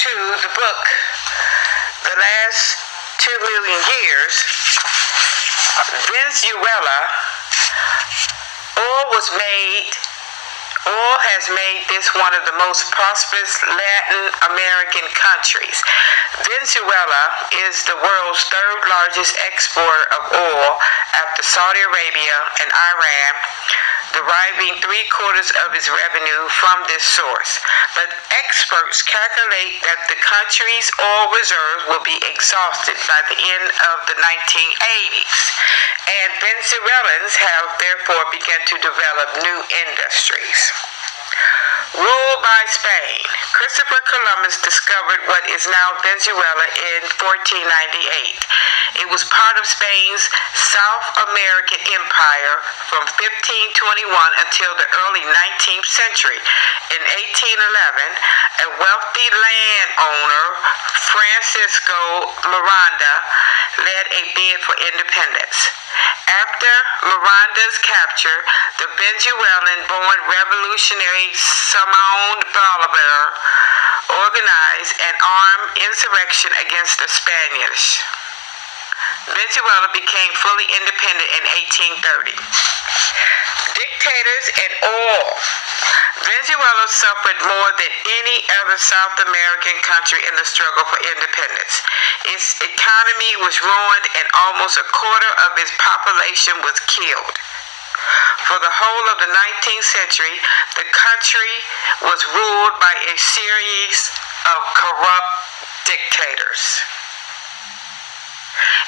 to the book, The Last 2,000,000 Years, Venezuela, oil has made this one of the most prosperous Latin American countries. Venezuela is the world's third largest exporter of oil after Saudi Arabia and Iran, deriving 3/4 of its revenue from this source. But experts calculate that the country's oil reserves will be exhausted by the end of the 1980s, and Venezuelans have therefore begun to develop new industries. Ruled by Spain, Christopher Columbus discovered what is now Venezuela in 1498. It was part of Spain's South American Empire from 1521 until the early 19th century. In 1811, a wealthy landowner, Francisco Miranda, led a bid for independence. After Miranda's capture, the Venezuelan-born revolutionary Simón Bolívar organized an armed insurrection against the Spaniards. Venezuela became fully independent in 1830. Dictators and oil. Venezuela suffered more than any other South American country in the struggle for independence. Its economy was ruined and almost a quarter of its population was killed. For the whole of the 19th century, the country was ruled by a series of corrupt dictators.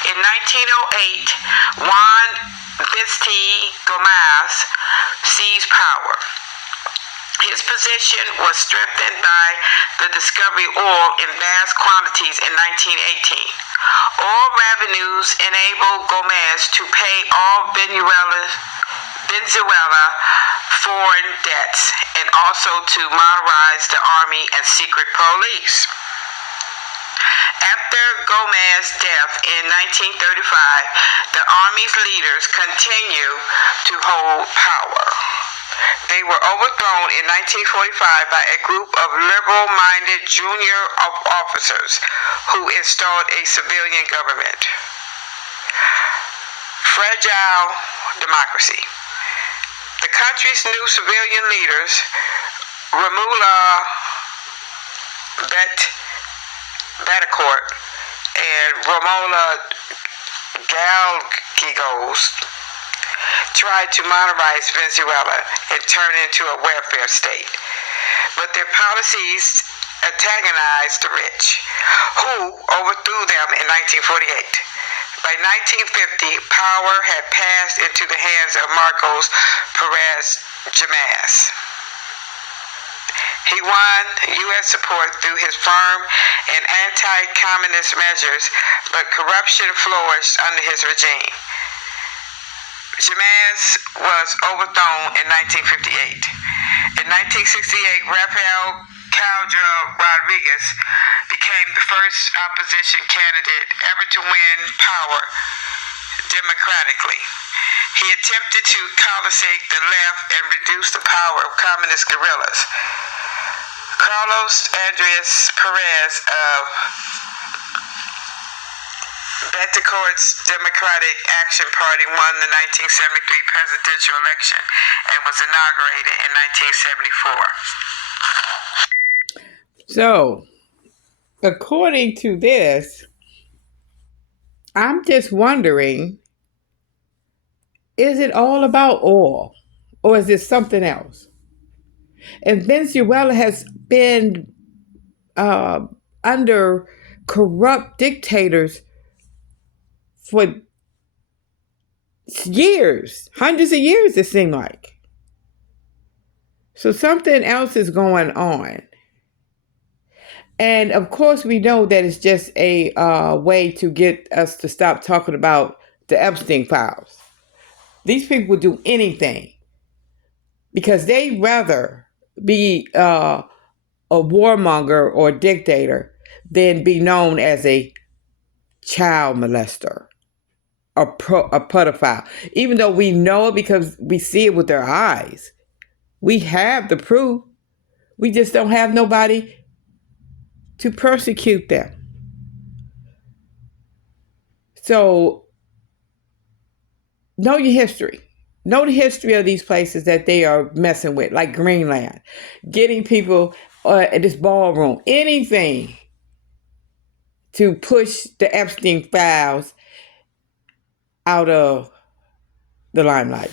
In 1908, Juan Baptista Gómez seized power. His position was strengthened by the discovery of oil in vast quantities in 1918. Oil revenues enabled Gómez to pay all Venezuela foreign debts and also to modernize the army and secret police. After Gómez's death in 1935, the army's leaders continued to hold power. They were overthrown in 1945 by a group of liberal-minded junior officers who installed a civilian government. Fragile democracy. The country's new civilian leaders, Romulo Betancourt and Romulo Gallegos, tried to modernize Venezuela and turn it into a welfare state. But their policies antagonized the rich, who overthrew them in 1948. By 1950, power had passed into the hands of Marcos Perez Jiménez. He won U.S. support through his firm and anti-communist measures, but corruption flourished under his regime. Jiménez was overthrown in 1958. In 1968, Rafael Caldera Rodriguez became the first opposition candidate ever to win power democratically. He attempted to coalesce the left and reduce the power of communist guerrillas. Carlos Andrés Perez of Betancourt's Democratic Action Party won the 1973 presidential election and was inaugurated in 1974. So, according to this, I'm just wondering, is it all about oil or is it something else? And Venezuela has been under corrupt dictators for years, hundreds of years, it seemed like. So something else is going on. And of course, we know that it's just a way to get us to stop talking about the Epstine files. These people would do anything because they'd rather be a warmonger or dictator than be known as a child molester, a pedophile. Even though we know it because we see it with our eyes. We have the proof. We just don't have nobody to persecute them. So know your history. Know the history of these places that they are messing with, like Greenland, getting people at this ballroom, anything to push the Epstein files out of the limelight.